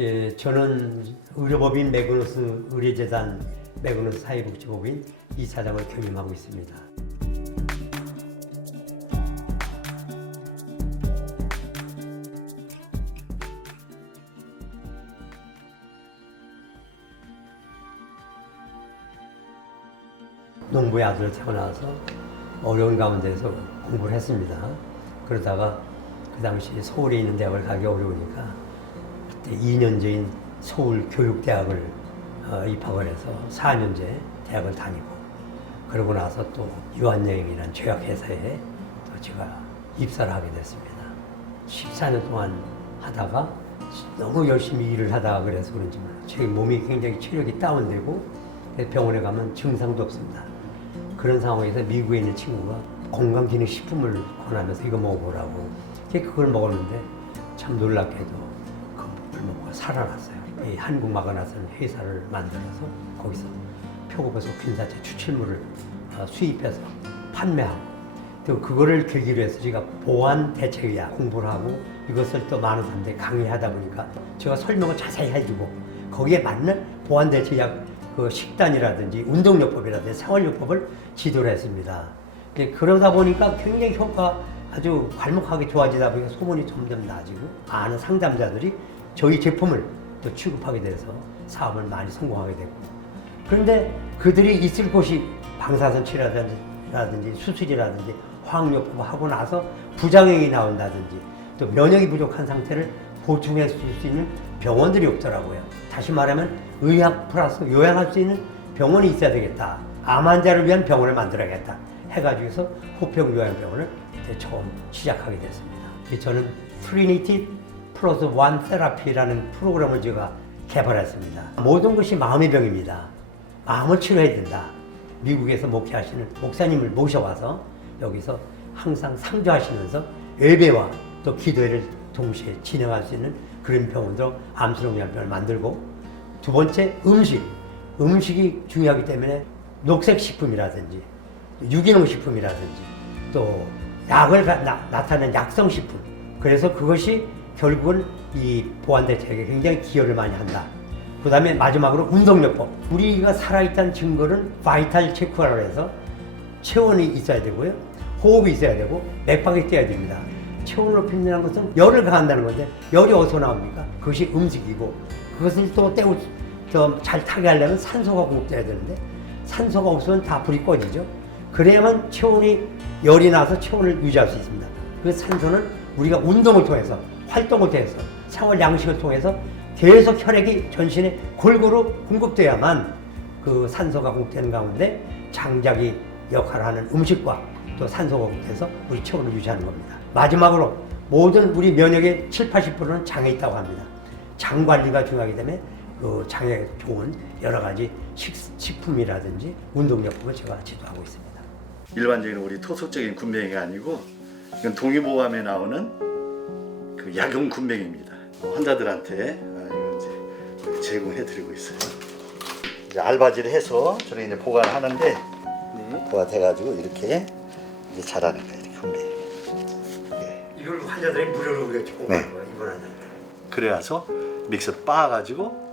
예, 저는 의료법인 매그너스 의료재단 매그너스 사회복지법인 이사장을 겸임하고 있습니다. 농부의 아들로 태어나서 어려운 가운데서 공부를 했습니다. 그러다가 그 당시 서울에 있는 대학을 가기 어려우니까 그때 2년제인 서울교육대학을 입학을 해서 4년제 대학을 다니고, 그러고 나서 또 유한여행이라는 제약회사에 또 제가 입사를 하게 됐습니다. 14년 동안 하다가 너무 열심히 일을 하다가 그래서 그런지 몰라요. 제 몸이 굉장히 체력이 다운되고 병원에 가면 증상도 없습니다. 그런 상황에서 미국에 있는 친구가 건강기능식품을 권하면서 이거 먹어보라고, 그걸 먹었는데 참 놀랍게도 그걸 먹고 살아났어요. 이 한국 마그나스는 회사를 만들어서 거기서 표고버섯 균사체 추출물을 수입해서 판매하고, 또 그거를 계기로 해서 제가 보완대책의학 공부를 하고 이것을 또 많은 사람들이 강의하다 보니까 제가 설명을 자세히 해주고 거기에 맞는 보완대책의학 그 식단이라든지 운동요법이라든지 생활요법을 지도를 했습니다. 그러다 보니까 굉장히 효과가 아주 괄목하게 좋아지다 보니까 소문이 점점 나아지고 많은 상담자들이 저희 제품을 또 취급하게 돼서 사업을 많이 성공하게 됐고, 그런데 그들이 있을 곳이 방사선 치료라든지 수술이라든지 화학요법을 하고 나서 부작용이 나온다든지 또 면역이 부족한 상태를 보충해 줄 수 있는 병원들이 없더라고요. 다시 말하면 의학 플러스 요양할 수 있는 병원이 있어야 되겠다. 암 환자를 위한 병원을 만들어야겠다 해가지고서 호평 요양병원을 처음 시작하게 됐습니다. 저는 트리니티 플러스 원 테라피라는 프로그램을 제가 개발했습니다. 모든 것이 마음의 병입니다. 마음을 치료해야 된다. 미국에서 목회하시는 목사님을 모셔와서 여기서 항상 상주하시면서 예배와 또 기도회를 동시에 진행할 수 있는 그런 병원으로 암수롱요양병원을 만들고, 두 번째 음식이 중요하기 때문에 녹색식품이라든지 유기농식품이라든지 또 약을 나타내는 약성식품, 그래서 그것이 결국은 이 보완대책에 굉장히 기여를 많이 한다. 그 다음에 마지막으로 운동요법. 우리가 살아있다는 증거는 바이탈 체크라고 해서 체온이 있어야 되고요, 호흡이 있어야 되고 맥박이 뛰어야 됩니다. 체온을 높인다는 것은 열을 가한다는 건데 열이 어디서 나옵니까? 그것이 음식이고, 그것을 또 잘 타게 하려면 산소가 공급돼야 되는데 산소가 없으면 다 불이 꺼지죠. 그래야만 열이 나서 체온을 유지할 수 있습니다. 그 산소는 우리가 운동을 통해서, 활동을 통해서, 생활 양식을 통해서 계속 혈액이 전신에 골고루 공급돼야만 그 산소가 공급되는 가운데 장작이 역할을 하는 음식과 또 산소가 공급돼서 우리 체온을 유지하는 겁니다. 마지막으로 모든 우리 면역의 70~80%는 장에 있다고 합니다. 장 관리가 중요하기 때문에 그 장에 좋은 여러 가지 식품이라든지 운동요법을 제가 지도하고 있습니다. 일반적인 우리 토속적인 군뱅이가 아니고 이건 동의보감에 나오는 그 약용 군뱅이입니다. 환자들한테 이건 이제 제공해드리고 있어요. 이제 알바지를 해서 저렇게 이제 보관하는데 보관돼가지고 이렇게 이제 자라는 거예요. 이렇게 군뱅이. 이걸 환자들이 무료로 우리가 제공하는 거예요. 이번 환자들. 그래서 믹서 빻아가지고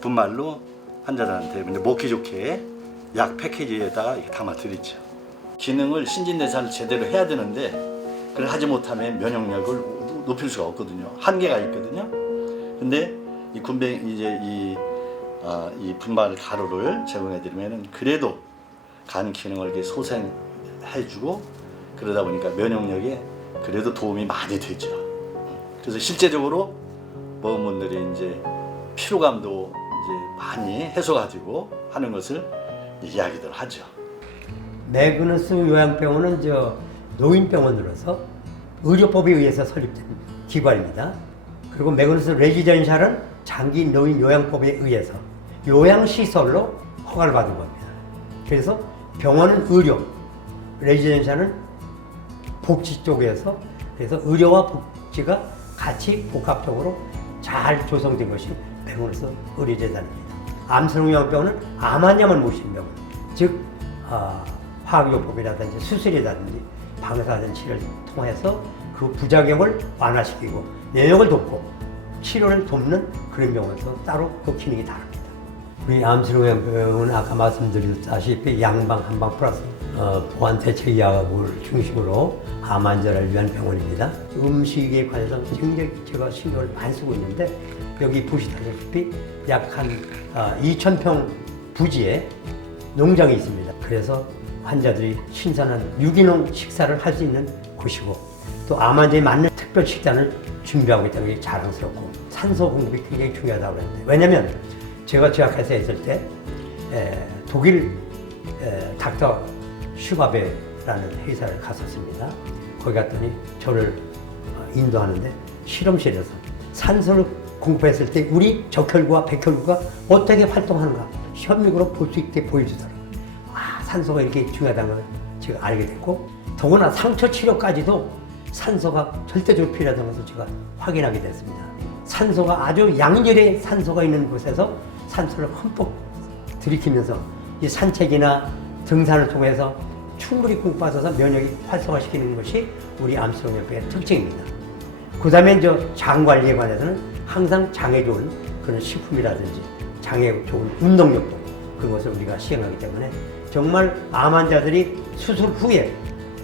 분말로 환자들한테 먹기 좋게 약 패키지에다가 이렇게 담아드리죠. 기능을 신진대사를 제대로 해야 되는데 그걸 하지 못하면 면역력을 높일 수가 없거든요. 한계가 있거든요. 근데 이 군뱅이 이제 이 분말 가루를 제공해드리면은 그래도 간 기능을 이렇게 소생해주고 그러다 보니까 면역력에 그래도 도움이 많이 되죠. 그래서 실제적으로 먹은 분들이 이제 피로감도 이제 많이 해소가지고 하는 것을 이야기들 하죠. 매그너스 요양병원은 노인병원으로서 의료법에 의해서 설립된 기관입니다. 그리고 매그너스 레지던셜은 장기 노인 요양법에 의해서 요양시설로 허가를 받은 겁니다. 그래서 병원은 의료, 레지던셜은 복지 쪽에서, 그래서 의료와 복지가 같이 복합적으로 잘 조성된 것이 매그너스 의료재단입니다. 암수롱요양병원은 암 환자만 모시는 병원, 즉 화학요법이라든지 수술이라든지 방사선 치료를 통해서 그 부작용을 완화시키고 면역을 돕고 치료를 돕는 그런 병원에서 따로 그 기능이 다릅니다. 우리 암치료형 병원은 아까 말씀드렸다시피 양방, 한방 플러스 보완 대책약을 중심으로 암 환자를 위한 병원입니다. 음식에 관해서 굉장히 제가 신경을 많이 쓰고 있는데 여기 보시다시피 약 한 2,000평 부지에 농장이 있습니다. 그래서 환자들이 신선한 유기농 식사를 할 수 있는 곳이고 또 암 환자에 맞는 특별 식단을 준비하고 있다는 게 자랑스럽고 산소 공급이 굉장히 중요하다고 그랬는데 왜냐면 제가 제약회사에 있을 때 독일 닥터 슈바베라는 회사를 갔었습니다. 거기 갔더니 저를 인도하는데 실험실에서 산소를 공급했을 때 우리 적혈구와 백혈구가 어떻게 활동하는가 현미으로 볼 수 있게 보여주더라고요. 산소가 이렇게 중요하다는 걸 제가 알게 됐고 더구나 상처 치료까지도 산소가 절대적으로 필요하다는 것을 제가 확인하게 됐습니다. 산소가 아주 양질의 산소가 있는 곳에서 산소를 흠뻑 들이키면서 이 산책이나 등산을 통해서 충분히 공급받아서 면역이 활성화시키는 것이 우리 암치료연구의 특징입니다. 그 다음에 장 관리에 관해서는 항상 장에 좋은 그런 식품이라든지 장에 좋은 운동력도 그런 것을 우리가 시행하기 때문에 정말 암 환자들이 수술 후에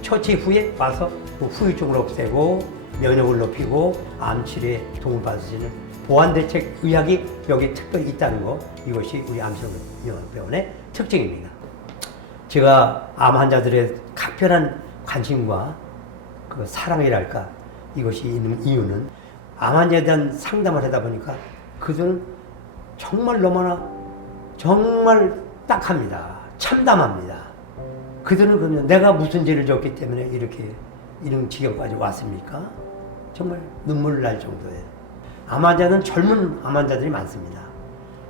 처치 후에 와서 그 후유증을 없애고 면역을 높이고 암 치료에 도움을 받을 수 있는 보완대책 의학이 여기 특별히 있다는 거 이것이 우리 암치료병원의 특징입니다. 제가 암 환자들의 각별한 관심과 그 사랑이랄까 이것이 있는 이유는 암 환자에 대한 상담을 하다 보니까 그들은 정말 너무나 정말 딱합니다. 참담합니다. 그들은 그러면 내가 무슨 죄를 졌기 때문에 이렇게 이런 지경까지 왔습니까? 정말 눈물 날 정도예요. 암 환자는 젊은 암 환자들이 많습니다.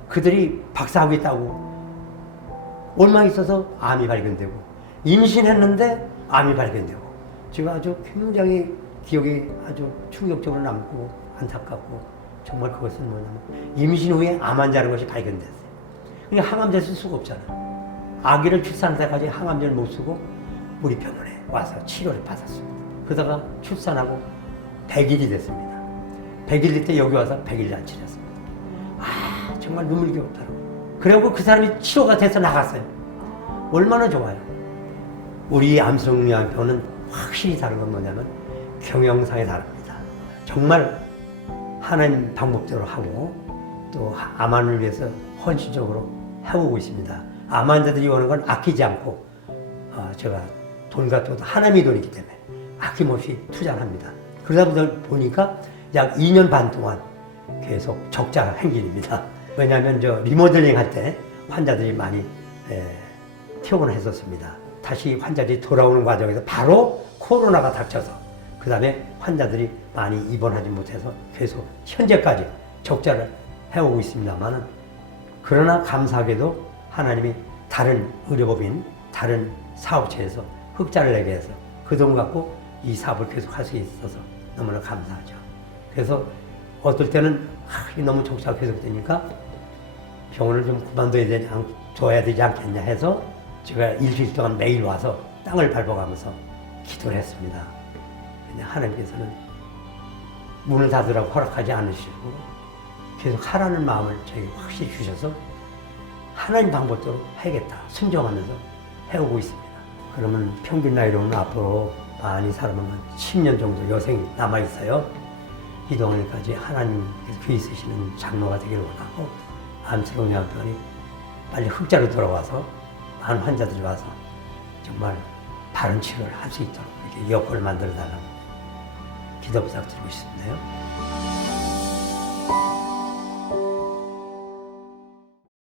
그들이 박사학위 따고 얼마 있어서 암이 발견되고 임신했는데 암이 발견되고 제가 아주 굉장히 기억이 아주 충격적으로 남고 안타깝고 정말 그것은 뭐냐면 임신 후에 암 환자라는 것이 발견됐어요. 그러니까 항암제 쓸 수가 없잖아요. 아기를 출산할 때까지 항암제를 못 쓰고 우리 병원에 와서 치료를 받았습니다. 그러다가 출산하고 100일이 됐습니다. 100일 때 여기 와서 100일 잔치를 했습니다. 정말 눈물겨웠더라고요. 그리고 그 사람이 치료가 돼서 나갔어요. 얼마나 좋아요. 우리 암성리학병원은 확실히 다른 건 뭐냐면 경영상이 다릅니다. 정말 하나님 방법대로 하고 또 암환을 위해서 헌신적으로 해오고 있습니다. 암 환자들이 오는 건 아끼지 않고 제가 돈 같은 것도 하나님의 돈이기 때문에 아낌없이 투자를 합니다. 그러다 보니까 약 2년 반 동안 계속 적자 행진입니다. 왜냐하면 리모델링 할 때 환자들이 많이 퇴원했었습니다. 다시 환자들이 돌아오는 과정에서 바로 코로나가 닥쳐서 그 다음에 환자들이 많이 입원하지 못해서 계속 현재까지 적자를 해오고 있습니다만 그러나 감사하게도 하나님이 다른 의료법인 다른 사업체에서 흑자를 내게 해서 그 돈 갖고 이 사업을 계속 할 수 있어서 너무나 감사하죠. 그래서 어떨 때는 너무 적자가 계속되니까 병원을 좀 줘야 되지 않겠냐 해서 제가 일주일 동안 매일 와서 땅을 밟아가면서 기도를 했습니다. 근데 하나님께서는 문을 닫으라고 허락하지 않으시고 계속 하라는 마음을 저에게 확실히 주셔서 하나님 방법대로 해야겠다 순종하면서 해오고 있습니다. 그러면 평균 나이로는 앞으로 많이 살아면 10년 정도 여생이 남아있어요. 이동안까지 하나님께서 귀 있으시는 장로가 되기를 원하고 암치료병원이 빨리 흑자로 돌아와서 많은 환자들이 와서 정말 바른 치료를 할 수 있도록 이렇게 여건을 만들어 달라고 기도 부탁드리고 싶네요.